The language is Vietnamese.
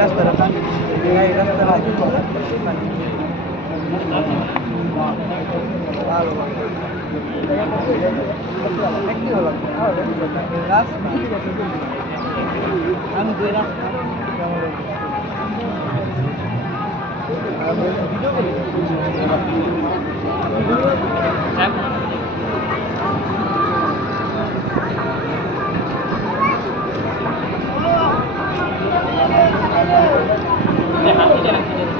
ರಸ್ತೆ ಈ ರಸ್ತೆ ಹೌದು Yeah.